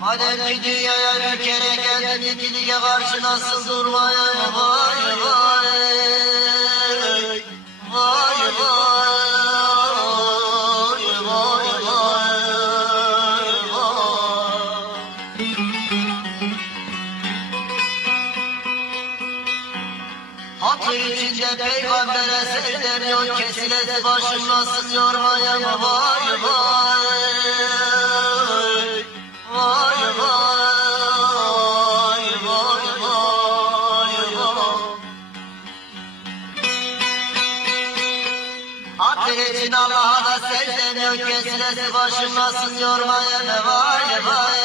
Madem ki dünyaya bir kere geldin, ikiliğe karşı nasıl durmaya? Vay vay, vay vay, vay vay, vay. Hatır içinde peygambere secden yok, kesilesi başım nasıl yormaya? Vay vay, vay vay, vay vay, vay. Hatır için Allah'a da secden yok, kesilesi başım nasıl yormaya? Vay vay.